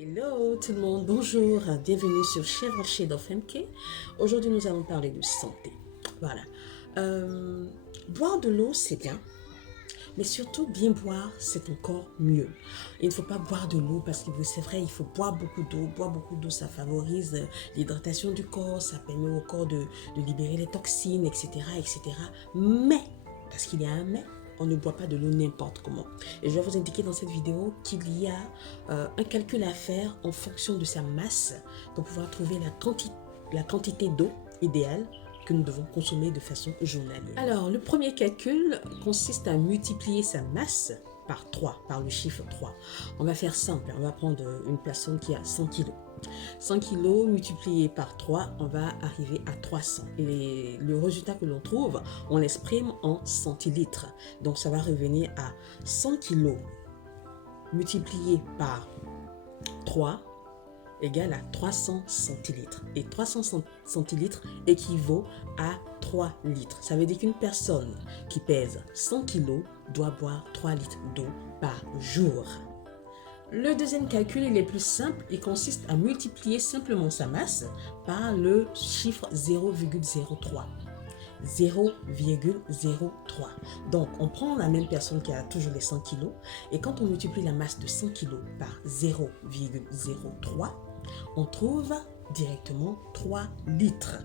Hello tout le monde, bonjour, bienvenue sur Chèvre Shade of MK. Aujourd'hui nous allons parler de santé. Voilà. Boire de l'eau c'est bien, mais surtout bien boire c'est encore mieux. Il ne faut pas boire de l'eau parce que c'est vrai, il faut boire beaucoup d'eau. Boire beaucoup d'eau ça favorise l'hydratation du corps, ça permet au corps de libérer les toxines, etc. etc. Mais, parce qu'il y a un mais, on ne boit pas de l'eau n'importe comment. Et je vais vous indiquer dans cette vidéo qu'il y a un calcul à faire en fonction de sa masse pour pouvoir trouver la quantité d'eau idéale que nous devons consommer de façon journalière. Alors, le premier calcul consiste à multiplier sa masse par 3, par le chiffre 3. On va faire simple, on va prendre une personne qui a 100 kg. 100 kg multiplié par 3, on va arriver à 300. Et le résultat que l'on trouve, on l'exprime en centilitres. Donc ça va revenir à 100 kg multiplié par 3 égale à 300 centilitres. Et 300 centilitres équivaut à 3 litres. Ça veut dire qu'une personne qui pèse 100 kg doit boire 3 litres d'eau par jour. Le deuxième calcul, il est plus simple, il consiste à multiplier simplement sa masse par le chiffre 0,03. 0,03. Donc, on prend la même personne qui a toujours les 100 kg et quand on multiplie la masse de 100 kg par 0,03, on trouve directement 3 litres.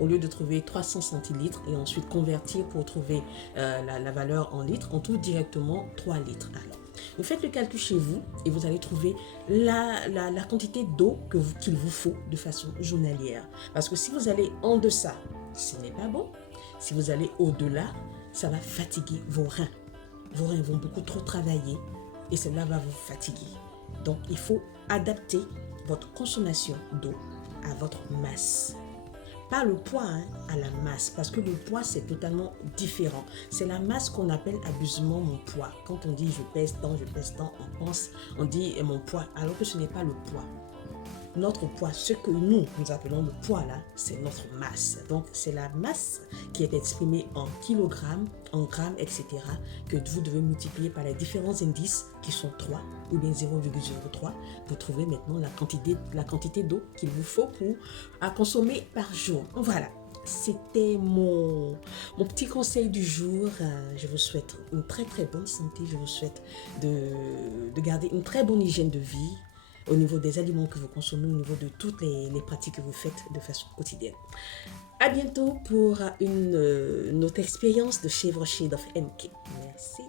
Au lieu de trouver 300 centilitres et ensuite convertir pour trouver la valeur en litres, on trouve directement 3 litres. Alors, vous faites le calcul chez vous et vous allez trouver la quantité d'eau qu'il vous faut de façon journalière. Parce que si vous allez en deçà, ce n'est pas bon. Si vous allez au-delà, ça va fatiguer vos reins. Vos reins vont beaucoup trop travailler et cela va vous fatiguer. Donc, il faut adapter votre consommation d'eau à votre masse. Pas le poids, à la masse, parce que le poids c'est totalement différent. C'est la masse qu'on appelle abusivement mon poids. Quand on dit je pèse tant, on dit mon poids, alors que ce n'est pas le poids. Notre poids, ce que nous appelons le poids là, c'est notre masse. Donc c'est la masse qui est exprimée en kilogrammes, en grammes, etc. que vous devez multiplier par les différents indices qui sont 3 ou bien 0,03 pour trouver maintenant la quantité d'eau qu'il vous faut à consommer par jour. Voilà. C'était mon petit conseil du jour. Je vous souhaite une très très bonne santé. Je vous souhaite de garder une très bonne hygiène de vie au niveau des aliments que vous consommez, au niveau de toutes les pratiques que vous faites de façon quotidienne. À bientôt pour une autre expérience de Chèvre Shade of MK. Merci.